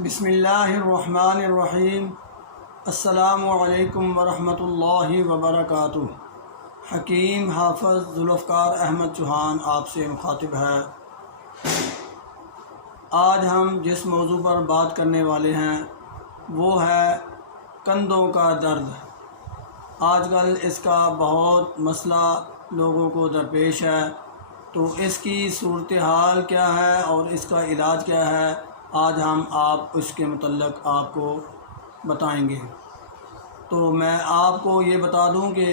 بسم اللہ الرحمن الرحیم۔ السلام علیکم ورحمۃ اللہ وبرکاتہ۔ حکیم حافظ ذوالفقار احمد چوہان آپ سے مخاطب ہے۔ آج ہم جس موضوع پر بات کرنے والے ہیں وہ ہے کندھوں کا درد۔ آج کل اس کا بہت مسئلہ لوگوں کو درپیش ہے، تو اس کی صورتحال کیا ہے اور اس کا علاج کیا ہے، آج ہم اس کے متعلق آپ کو بتائیں گے۔ تو میں آپ کو یہ بتا دوں کہ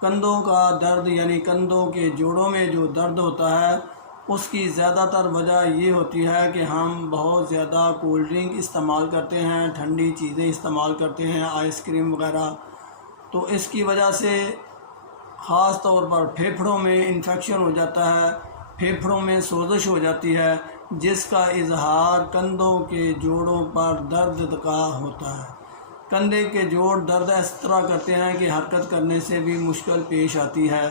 کندھوں کا درد یعنی کندھوں کے جوڑوں میں جو درد ہوتا ہے اس کی زیادہ تر وجہ یہ ہوتی ہے کہ ہم بہت زیادہ کولڈ ڈرنک استعمال کرتے ہیں، ٹھنڈی چیزیں استعمال کرتے ہیں، آئس کریم وغیرہ، تو اس کی وجہ سے خاص طور پر پھیپھڑوں میں انفیکشن ہو جاتا ہے، پھیپھڑوں میں سوزش ہو جاتی ہے، جس کا اظہار کندھوں کے جوڑوں پر درد کا ہوتا ہے۔ کندھے کے جوڑ درد اس طرح کرتے ہیں کہ حرکت کرنے سے بھی مشکل پیش آتی ہے۔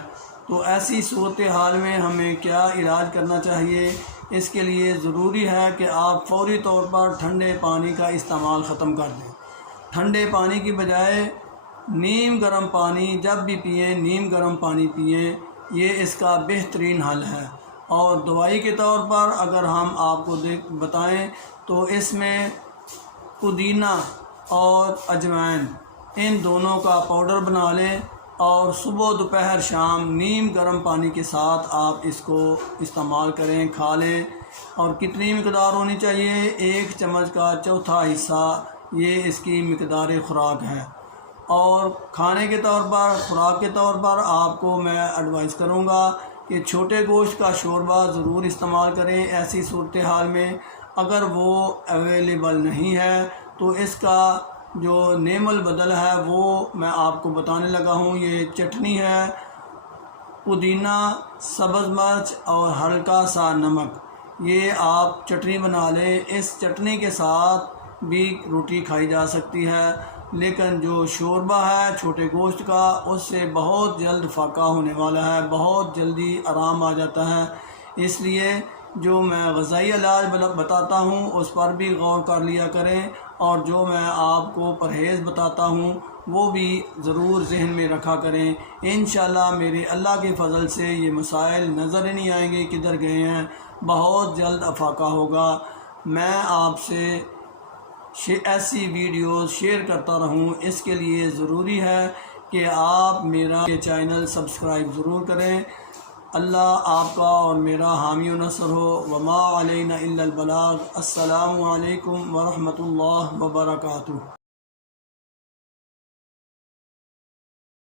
تو ایسی صورتحال میں ہمیں کیا علاج کرنا چاہیے؟ اس کے لیے ضروری ہے کہ آپ فوری طور پر ٹھنڈے پانی کا استعمال ختم کر دیں۔ ٹھنڈے پانی کی بجائے نیم گرم پانی جب بھی پئیں، نیم گرم پانی پئیں، یہ اس کا بہترین حل ہے۔ اور دوائی کے طور پر اگر ہم آپ کو بتائیں تو اس میں پودینہ اور اجوائن ان دونوں کا پاؤڈر بنا لیں اور صبح دوپہر شام نیم گرم پانی کے ساتھ آپ اس کو استعمال کریں، کھا لیں۔ اور کتنی مقدار ہونی چاہیے؟ 1 چمچ کا چوتھا حصہ یہ اس کی مقدار خوراک ہے۔ اور کھانے کے طور پر، خوراک کے طور پر آپ کو میں ایڈوائز کروں گا کہ چھوٹے گوشت کا شوربہ ضرور استعمال کریں ایسی صورتحال میں۔ اگر وہ اویلیبل نہیں ہے تو اس کا جو نعم البدل ہے وہ میں آپ کو بتانے لگا ہوں۔ یہ چٹنی ہے، پودینہ، سبز مرچ اور ہلکا سا نمک، یہ آپ چٹنی بنا لیں۔ اس چٹنی کے ساتھ بھی روٹی کھائی جا سکتی ہے، لیکن جو شوربہ ہے چھوٹے گوشت کا اس سے بہت جلد فاقہ ہونے والا ہے، بہت جلدی آرام آ جاتا ہے۔ اس لیے جو میں غذائی علاج بتاتا ہوں اس پر بھی غور کر لیا کریں، اور جو میں آپ کو پرہیز بتاتا ہوں وہ بھی ضرور ذہن میں رکھا کریں۔ انشاءاللہ میرے اللہ کے فضل سے یہ مسائل نظر ہی نہیں آئیں گے کدھر گئے ہیں، بہت جلد افاقہ ہوگا۔ میں آپ سے ایسی ویڈیوز شیئر کرتا رہوں، اس کے لیے ضروری ہے کہ آپ میرا چینل سبسکرائب ضرور کریں۔ اللہ آپ کا اور میرا حامی و نصر ہو۔ وما علینا الا البلاغ۔ السلام علیکم ورحمۃ اللہ وبرکاتہ۔